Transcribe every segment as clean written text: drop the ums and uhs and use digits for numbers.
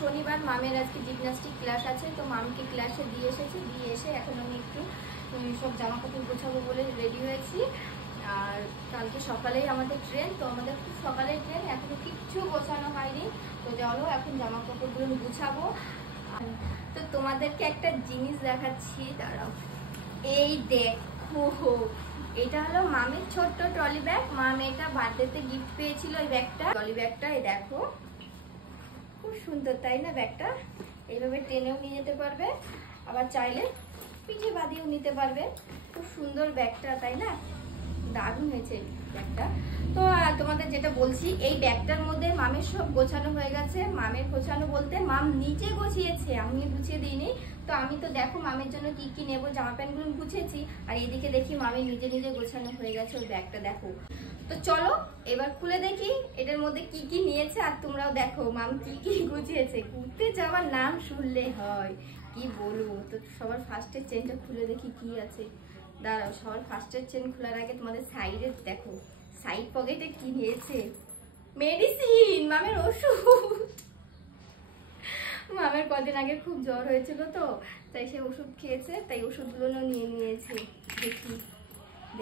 শনিবার, মামের আজকে জিমন্যাস্টিক ক্লাস আছে, তো মামকে ক্লাসে দিয়ে এসেছি। দিয়ে এসে এখন আমি একটু সব জামা কাপড় গোছাবো বলে রেডি হয়েছি। আর কালকে সকালেই আমাদের ট্রেন, তো আমাদের খুব সকালের ট্রেন, এখনো কিচ্ছু গোছানো হয়নি। তো চলো এখন জামা কাপড়গুলো গুছাবো। তো তোমাদেরকে একটা জিনিস দেখাচ্ছি, দাঁড়াও। এই দেখো, এটা হলো মামের ছোট্ট ট্রলি ব্যাগ। মাম এটা বার্থডেতে গিফট পেয়েছিল, এই ব্যাগটা, ট্রলি ব্যাগটা। এই দেখো, খুব সুন্দর তাই না? ব্যাগটা এইভাবে টেনেও নিয়ে যেতে পারবে, আবার চাইলে পিঠে বাঁধিয়েও নিতে পারবে। খুব সুন্দর ব্যাগটা, তাই না? দারুণ হয়েছে ব্যাগটা। তো তোমাদের যেটা বলছি, এই ব্যাগটার মধ্যে মামের সব গোছানো হয়ে গেছে। মামের গোছানো বলতে মাম নিজে গুছিয়েছে, আমি গুছিয়ে দিইনি। তো আমি তো দেখো মামের জন্য কি কি নেবো, জামা প্যান্টগুলো গুছিয়েছি, আর এদিকে দেখি মামি নিজে নিজে গোছানো হয়ে গেছে ওই ব্যাগটা, দেখো। তো চলো এবার খুলে দেখি এটার মধ্যে কি কি নিয়েছে, আর তোমরাও দেখো মাম কি কি গুছিয়েছে। ঘুরতে যাওয়ার নাম শুনলে হয়, কি বলবো। তো সবার ফার্স্টের চেনটা খুলে দেখি কি আছে। দাঁড়াও, সবার ফার্স্টের চেন খোলার আগে তোমাদের সাইডে দেখো, সাইড পকেটে কি নিয়েছে। মেডিসিন, মামের ওষুধ। মামের কদিন আগে খুব জ্বর হয়েছিল, তো তাই সে ওষুধ খেয়েছে, তাই ওষুধগুলো নিয়ে নিয়েছে। দেখি,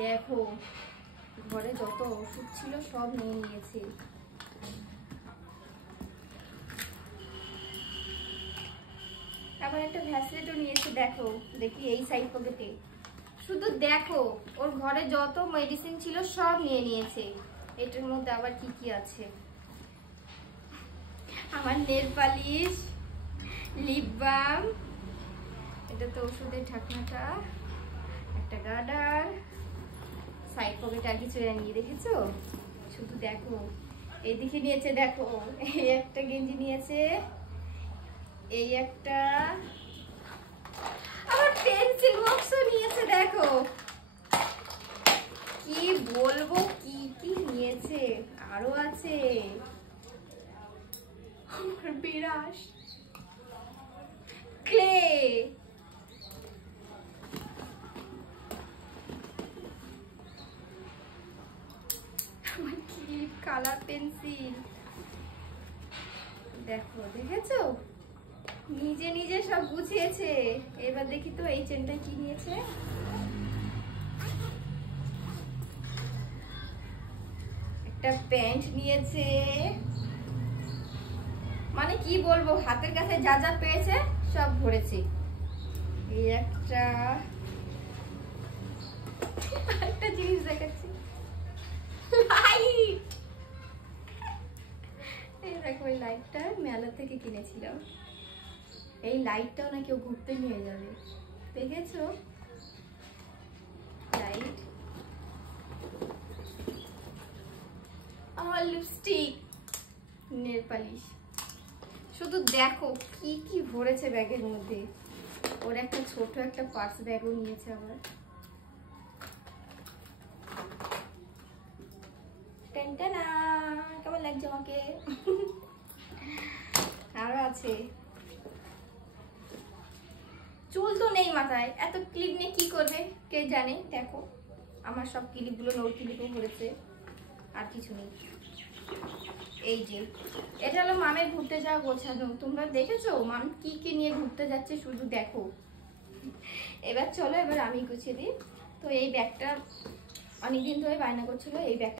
দেখো ঘরে যত ওষুধ ছিল সব নিয়ে নিয়েছে। আবার একটা ভ্যাসলেটও নিয়েছে, দেখো দেখি এই সাইড পকেটে। শুধু দেখো, ওর ঘরে যত মেডিসিন ছিল সব নিয়ে নিয়েছে। এটার মধ্যে আবার কি কি আছে? আমার নেল পালিশ, লিপ বাম, এটা তো ওষুধের ঢাকনাটা, একটা গার্ডার, সাইড পকেটে আর কিছু নিয়ে দেখেছো। শুধু দেখো, এইদিকে নিয়েছে, দেখো এই একটা গেঞ্জি নিয়েছে, এই একটা, আবার পেন্সিল বক্সও নিয়েছে। দেখো কি বলবো কি কি নিয়েছে, আরো আছে আমার বিরাস ক্লে, আমার ক্লিপ, কালার পেন্সিল। দেখো, দেখেছো নিজে নিজে সব গুছিয়েছে। এবার দেখি তো এই চেনটা কি নিয়েছে। একটা প্যান্ট নিয়েছে। মানে কি বলবো, হাতের কাছে যা যা পেয়েছে সব ভরেছে। এই একটা জিনিস দেখাচ্ছি, লাইট। এই দেখো, এই লাইটটা মেলা থেকে কিনেছিলাম। এই লাইটটাও না কেউ ঘুরতে নিয়ে যাবে, দেখেছো? লাইট, আমার লিপস্টিক, নেল পালিশ। শুধু দেখো কি কি ভরেছে ব্যাগের মধ্যে। ওর একটা ছোট একটা পার্স ব্যাগও নিয়েছে আবার। টেনটানা, কেমন লাগছে আমাকে? আরো আছে, চুল তো নেই মাথায়, এত ক্লিপ নিয়ে কি করবে কে জানে। দেখো আমার সব ক্লিপ গুলো নোট ক্লিপও ভরেছে, আর কিছু নেই। এই যে এটা হলো মামের ঘুরতে যাওয়া গোছানো। তোমরা দেখেছো মাম কি কি নিয়ে ঘুরতে যাচ্ছে, শুধু দেখো। এবার চলো, এবার আমি গুছিয়ে দিই। তো এই ব্যাগটা অনেকদিন ধরে বায়না করছিল, এই ব্যাগটা